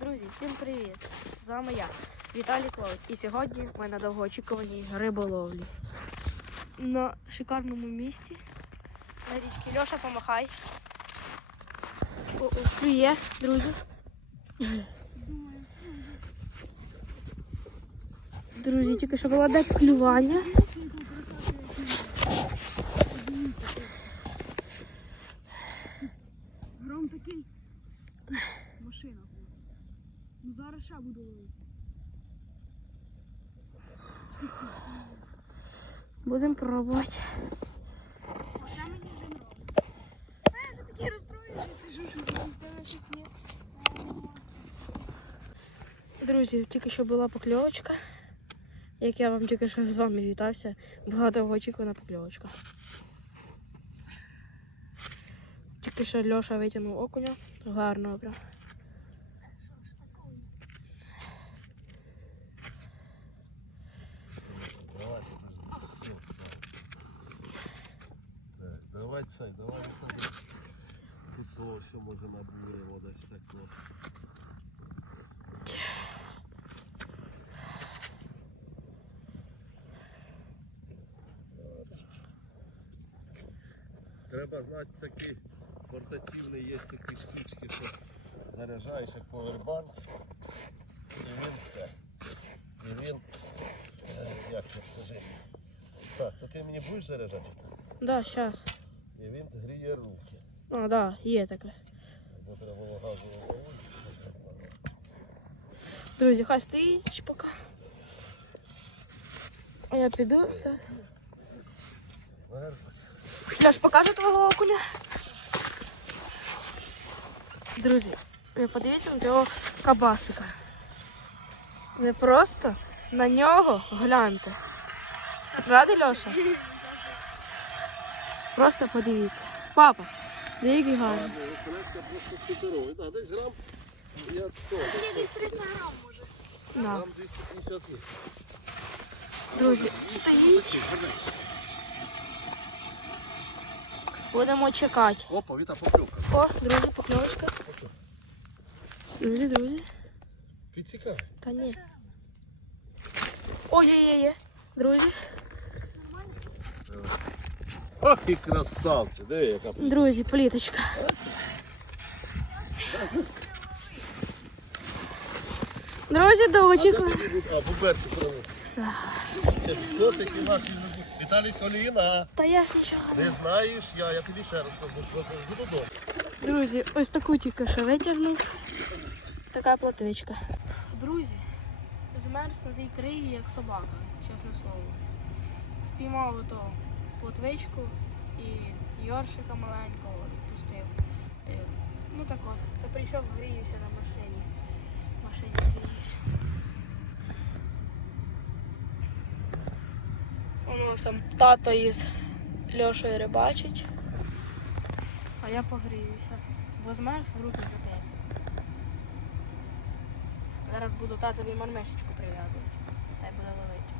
Друзі, всім привіт! З вами я, Віталій Клоут. І сьогодні ми на довгоочікуваній риболовлі. На шикарному місці. На річці Льоша, помахай. Клює, друзі. Друзі, тільки що було де клювання. Гром такий. Машина. Ну зараз ще буду ловити. Будемо пробувати. Оце мені вже нравиться. А я вже такий розстроєний, сижу, що здає щось є. Друзі, тільки що була покльовочка. Як я вам тільки що з вами вітався, була довгоочікувана покльовочка. Тільки що Льоша витягнув окуня. Гарного прям. давай. Так, давай цей, давай виходи. Тут то все може набуємо десь так. от. Треба знати такі портативні є такі штучки, що заряджаєш як повербанк. І він це. І він, е, як це скажи. Так, то ти мені будеш заряджати? Да, зараз. І він гріє руки. А, да, є таке. Бо треба було газову вогонь. Друзі, хай стоїть поки. А я піду. Та... Льош, покажи твого окуня. Друзі, подивіться на цього кабасика. Ви просто на нього гляньте. Ради, Льоша? Просто подивіться. Папа, де який гарний. Колекція просто суперовий. Так, десь грам, я що, десь 300 грам може. Да. грам 250 є. Друзі, стоїть. Будемо чекати. Опа, Віта поклювка. О, друзі, покльовочка. Друзі, друзі. Підсікай. Та ні. О, є, є, є. Друзі. Ох, і красавці, диви, яка Друзі, пліточка. Друзі, до очікування. А, буберці. Котики наші. Віталій Коліна. Та я ж нічого. не- знаєш, я, я тобі ще раз кажу. Друзі, ось таку тільки що витягнув. Така платвичка. Друзі, змерз на тій криї, як собака, чесне слово. Спіймав ото плотвичку і йоршика маленького відпустив. Е, Ну так от, то прийшов, гріюся на машині. В машині гріюся. Воно там тато із Льошою рибачить. А я погріюся. Бо змерз в руки капець. Зараз буду татові мармешечку прив'язувати. Та й буде ловити.